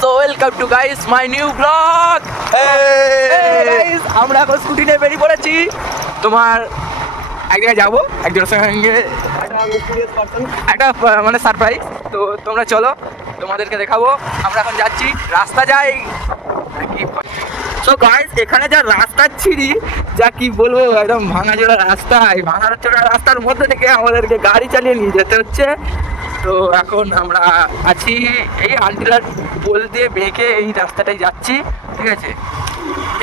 So welcome to guys my new blog. Guys আমরা এখন scooty নিয়ে বেরিয়ে পড়েছি। তোমার এক জায়গায় যাবো, একজনের সঙ্গে একটা মানে সারপ্রাইজ। তো তোমরা চলো, তোমাদেরকে দেখাবো। আমরা এখন যাচ্ছি, রাস্তা যাই। সো গাইস এখানে যা রাস্তার ছিঁড়ি, যা কি বলবো, একদম ভাঙাচোরা রাস্তা। এই ভাঙাচোরা রাস্তার মধ্যে থেকে আমাদেরকে গাড়ি চালিয়ে নিয়ে যেতে হচ্ছে। তো এখন আমরা আছি এই আন্টিলার পোল দিয়ে বেঁকে এই রাস্তাটাই যাচ্ছি, ঠিক আছে।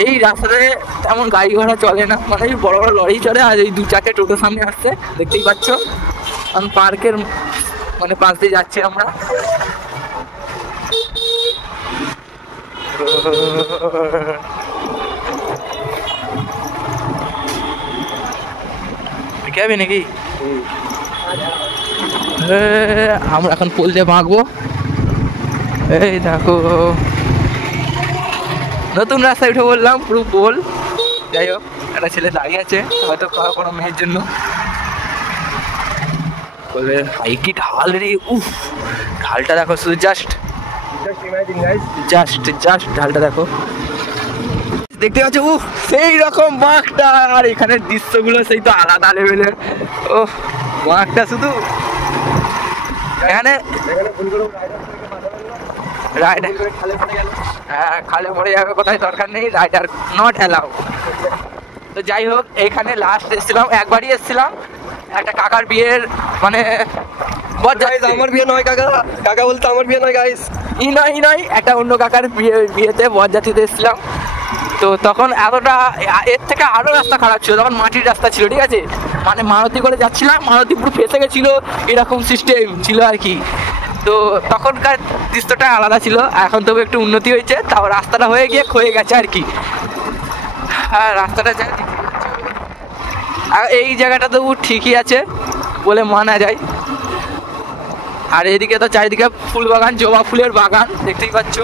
এই রাস্তাতে তেমন গাড়ি ঘোড়া চলে না, মানে বড় বড় লরি চলে, আর এই 2-4টে টোটো সামনে আসছে, দেখতেই পাচ্ছ। কারণ পার্কের মানে পাশ দিয়ে যাচ্ছি আমরা। যাবি নাকি? আমরা এখন পোল দিয়ে ভাগবো। এই দেখো নতুন রাস্তায় উঠে বললাম, পুরো পোল। যাই হোক, একটা ছেলে দাঁড়িয়ে আছে, হয়তো কোনো মেয়ের জন্য। বলবে হাই কি ঢাল রে, উফ ঢালটা দেখো, শুধু জাস্ট ঢালটা দেখো, দেখতে পাচ্ছ। উফ সেই রকম বাঁকটা, আর এখানের দৃশ্যগুলো সেই তো আলাদা লেভেলের। ও বাঁকটা শুধু এখানে রাইডার, হ্যাঁ খালে পড়ে যাবে, কোথায় দরকার নেই, রাইডার নট অ্যালাউ। তো যাই হোক, এইখানে লাস্ট এসেছিলাম, একবারই এসেছিলাম একটা কাকার বিয়ের, মানে আমার বিয়ে নয় কাকা, কাকা বলতে আমার বিয়ে নয় গাইস, ই নয় একটা অন্য কাকার বিয়েতে বরযাত্রীতে এসেছিলাম। তো তখন এতটা, এর থেকে আরও রাস্তা খারাপ ছিল, তখন মাটির রাস্তা ছিল, ঠিক আছে। মানে মারুতি করে যাচ্ছিলাম, মারুতি পুরো ফেসে গেছিলো, এরকম সিস্টেম ছিল আর কি। তো তখনকার দৃশ্যটা আলাদা ছিল। এখন তবু একটু উন্নতি হয়েছে, তাও রাস্তাটা হয়ে গিয়ে ক্ষয়ে গেছে আর কি। হ্যাঁ রাস্তাটা যা এই জায়গাটা তবু ঠিকই আছে বলে মানা যায়। আর এদিকে তো চারিদিকে ফুল বাগান, জবা ফুলের বাগান, দেখতেই পাচ্ছ।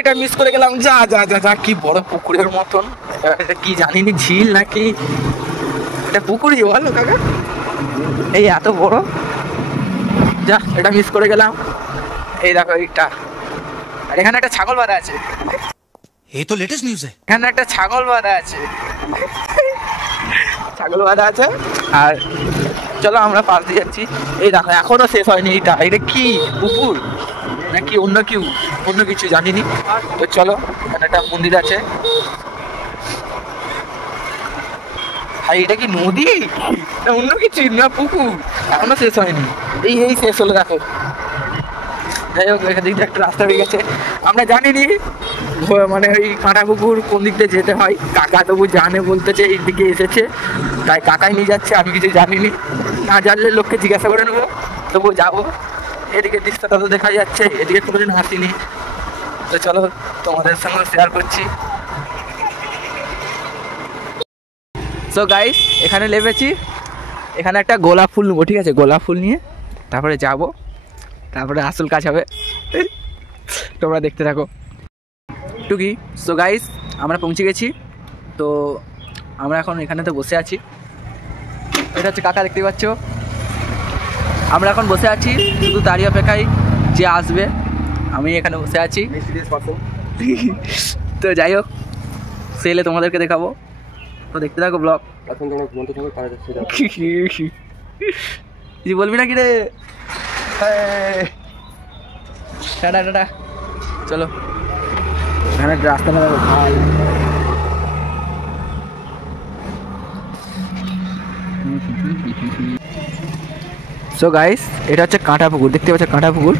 এটা মিস করে গেলাম, যা যা যা যা কি বড় পুকুরের মতন। এটা কি জানিনি, ঝিল নাকি এটা পুকুরই বলো কাকা, এই এত বড়, যা এটা মিস করে গেলাম। এই দেখো এইটা, আর এখানে একটা ছাগল বাঁধা আছে। এই তো লেটেস্ট নিউজ। এখানে একটা ছাগল বাঁধা আছে, ছাগল বাঁধা আছে। আর চলো আমরা পাশ দিয়ে যাচ্ছি। এই দেখো এখনো শেষ হয়নি। এটা কি পুকুর নাকি অন্য কিছু জানিনি। তো চলো, এখানে একটা মন্দির আছে। আর এটা কি নদী না অন্য কিছু না পুকুর, এখনো শেষ হয়নি। এই শেষ হলো দেখো। যাই হোক, এখান দিক দিয়ে একটা রাস্তা হয়ে গেছে, আমরা জানিনি মানে ওই কাঁটা পুকুর কোন দিক দিয়ে যেতে হয়। কাকা তবু জানে, বলতেছে এই দিকে এসেছে, তাই কাকাই নিয়ে যাচ্ছে, আমি কিছু জানিনি। না জানলে লোককে জিজ্ঞাসা করে নেবো, তবু যাবো। এদিকে দৃশ্যটা তো দেখা যাচ্ছে, এদিকে কোনোদিন আসিনি। তো চলো তোমাদের সঙ্গে শেয়ার করছি। সো গাইস এখানে নেমেছি, এখানে একটা গোলাপ ফুল নেবো, ঠিক আছে। গোলাপ ফুল নিয়ে তারপরে যাবো, তারপরে আসল কাজ হবে। তোমরা দেখতে থাকো টুকি। সো গাইস আমরা পৌঁছে গেছি। তো আমরা এখন এখানে তো বসে আছি, এটা হচ্ছে কাকা, দেখতে পাচ্ছ। আমরা এখন বসে আছি শুধু তারই অপেক্ষায় যে আসবে। আমি এখানে বসে আছি। তো যাই হোক, সেলে তোমাদেরকে দেখাবো, তো দেখতে থাকো ব্লগ। এখন তোমরা ঘুমন্ত থাকো, পারা যাচ্ছে না। কিছু বলবি না কি রে? টাটা টাটা, চলো। এখানে রাস্তা না ভাই, সো গাইস এটা হচ্ছে কাঁটা পুকুর, দেখতে পাচ্ছ কাঁটা পুকুর।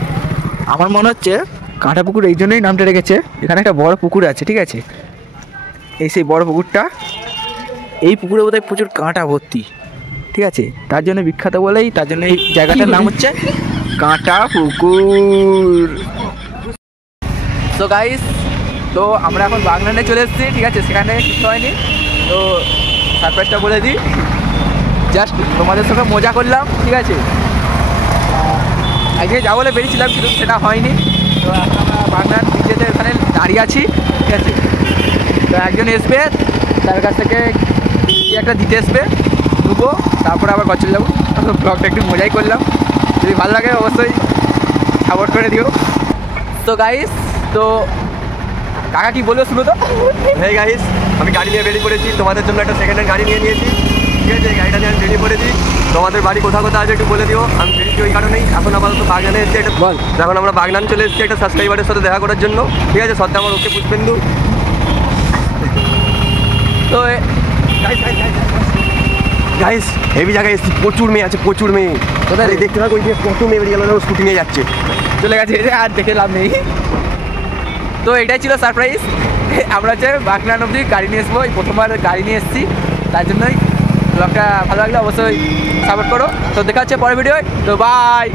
আমার মনে হচ্ছে কাঁটা পুকুর এই জন্যই নামটা রেখেছে, এখানে একটা বড় পুকুর আছে, ঠিক আছে। এই সেই বড় পুকুরটা, এই পুকুরে বোধহয় প্রচুর কাঁটা ভর্তি, ঠিক আছে, তার জন্য বিখ্যাত বলেই, তার জন্য এই জায়গাটার নাম হচ্ছে কাঁটা পুকুর। তো গাইস, তো আমরা এখন বাগনানে চলে এসেছি, ঠিক আছে। সেখানে কিছু হয়নি, তো সারপ্রাইজটা বলে দিই, জাস্ট তোমাদের সঙ্গে মজা করলাম, ঠিক আছে। আজকে যা বলে বেরিয়েছিলাম, কিন্তু সেটা হয়নি। তো এখন আমরা বাগনান বিচেতে ওখানে দাঁড়িয়ে আছি, ঠিক আছে। তো একজন আসবে, তার কাছ থেকে কি একটা দিতে আসবে, ঢুকবো, তারপরে আবার ঘর চলে যাবো। ব্লগটা একটু মজাই করলাম, যদি ভালো লাগে অবশ্যই সাপোর্ট করে দিও। তো গাইস, তো কাকা কি বলবো শুনো তো। হে গাইস, আমি গাড়ি নিয়ে বেরিয়ে পড়েছি, তোমাদের জন্য একটা সেকেন্ড হ্যান্ড গাড়ি নিয়ে নিয়েছি। ঠিক আছে, এই গাড়িটা নিয়ে আমি বেরিয়ে পড়েছি। তোমাদের বাড়ি কোথাও কোথাও আছে একটু বলে দিও। আমি বেরিয়েছি ওই কারণেই, এখন আপাতত বাগনানে এসেছি একটা। বল। এখন আমরা বাগনান চলে এসেছি একটা সাবস্ক্রাইবারের সাথে দেখা করার জন্য। ঠিক আছে, সত্যি আমার ওকে পুষ্পেন্দু। তো গাইস, হেভি জায়গায় এসেছি, প্রচুর মেয়ে আছে, প্রচুর মেয়ে। কোথায় রে? দেখতে থাকো, ওই যে কত মেয়ে বেরিয়ে গেল, স্কুটি নিয়ে যাচ্ছে। চলে গেছে, আর দেখে লাভ নেই। তো এটাই ছিল সারপ্রাইজ। আমরা হচ্ছে বাগনান অব্দি গাড়ি নিয়ে আসবো, এই প্রথমবার গাড়ি নিয়ে এসেছি, তার জন্যই ব্লগটা ভালো লাগলে অবশ্যই সাপোর্ট করো। তো দেখা হচ্ছে পরের ভিডিও। তো বাই।